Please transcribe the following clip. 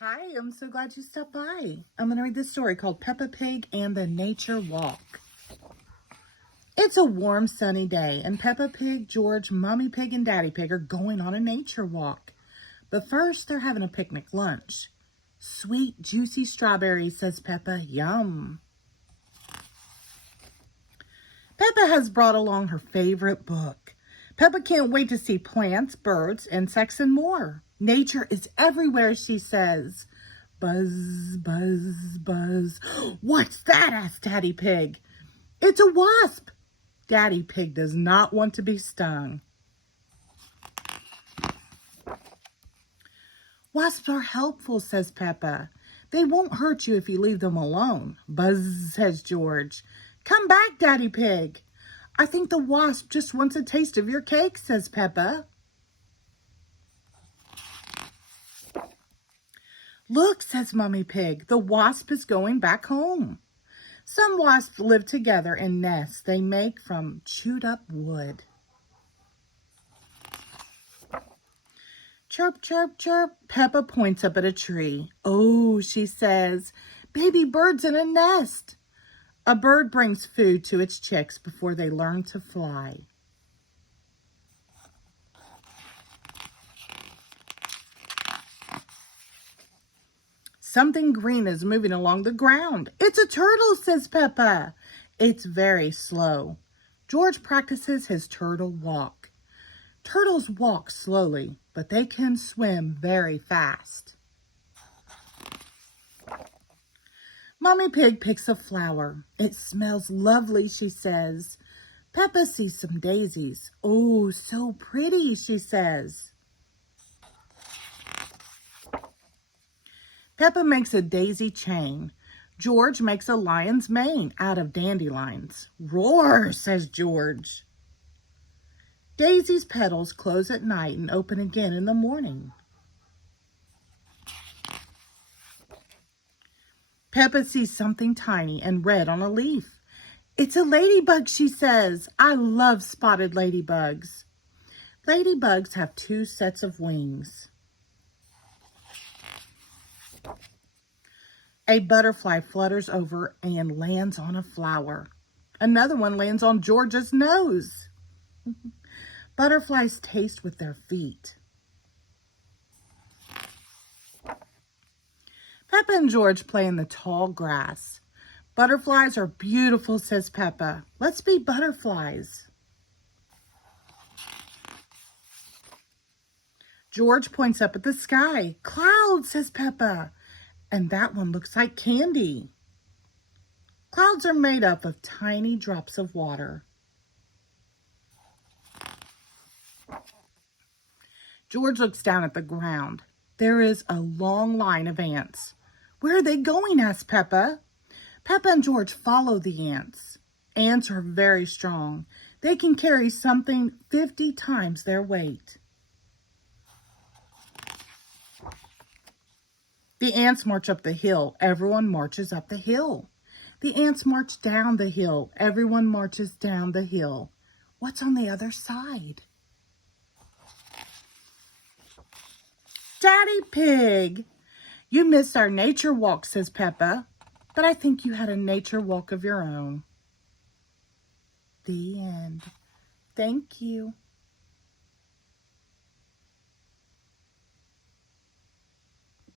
Hi, I'm so glad you stopped by. I'm going to read this story called Peppa Pig and the Nature Walk. It's a warm, sunny day, and Peppa Pig, George, Mommy Pig, and Daddy Pig are going on a nature walk. But first, they're having a picnic lunch. Sweet, juicy strawberries, says Peppa. Yum. Peppa has brought along her favorite book. Peppa can't wait to see plants, birds, insects, and more. Nature is everywhere, she says. Buzz, buzz, buzz. What's that? Asked Daddy Pig. It's a wasp. Daddy Pig does not want to be stung. Wasps are helpful, says Peppa. They won't hurt you if you leave them alone. Buzz, says George. Come back, Daddy Pig. I think the wasp just wants a taste of your cake, says Peppa. Look, says Mommy Pig, the wasp is going back home. Some wasps live together in nests they make from chewed up wood. Chirp, chirp, chirp. Peppa points up at a tree. Oh, she says, baby bird's in a nest. A bird brings food to its chicks before they learn to fly. Something green is moving along the ground. It's a turtle, says Peppa. It's very slow. George practices his turtle walk. Turtles walk slowly, but they can swim very fast. Mommy Pig picks a flower. It smells lovely, she says. Peppa sees some daisies. Oh, so pretty, she says. Peppa makes a daisy chain. George makes a lion's mane out of dandelions. Roar, says George. Daisy's petals close at night and open again in the morning. Peppa sees something tiny and red on a leaf. It's a ladybug, she says. I love spotted ladybugs. Ladybugs have 2 sets of wings. A butterfly flutters over and lands on a flower. Another one lands on George's nose. Butterflies taste with their feet. Peppa and George play in the tall grass. Butterflies are beautiful, says Peppa. Let's be butterflies. George points up at the sky. Clouds, says Peppa. And that one looks like candy. Clouds are made up of tiny drops of water. George looks down at the ground. There is a long line of ants. Where are they going? Asked Peppa. Peppa and George follow the ants. Ants are very strong. They can carry something 50 times their weight. The ants march up the hill. Everyone marches up the hill. The ants march down the hill. Everyone marches down the hill. What's on the other side? Daddy Pig, you missed our nature walk, says Peppa, but I think you had a nature walk of your own. The end. Thank you.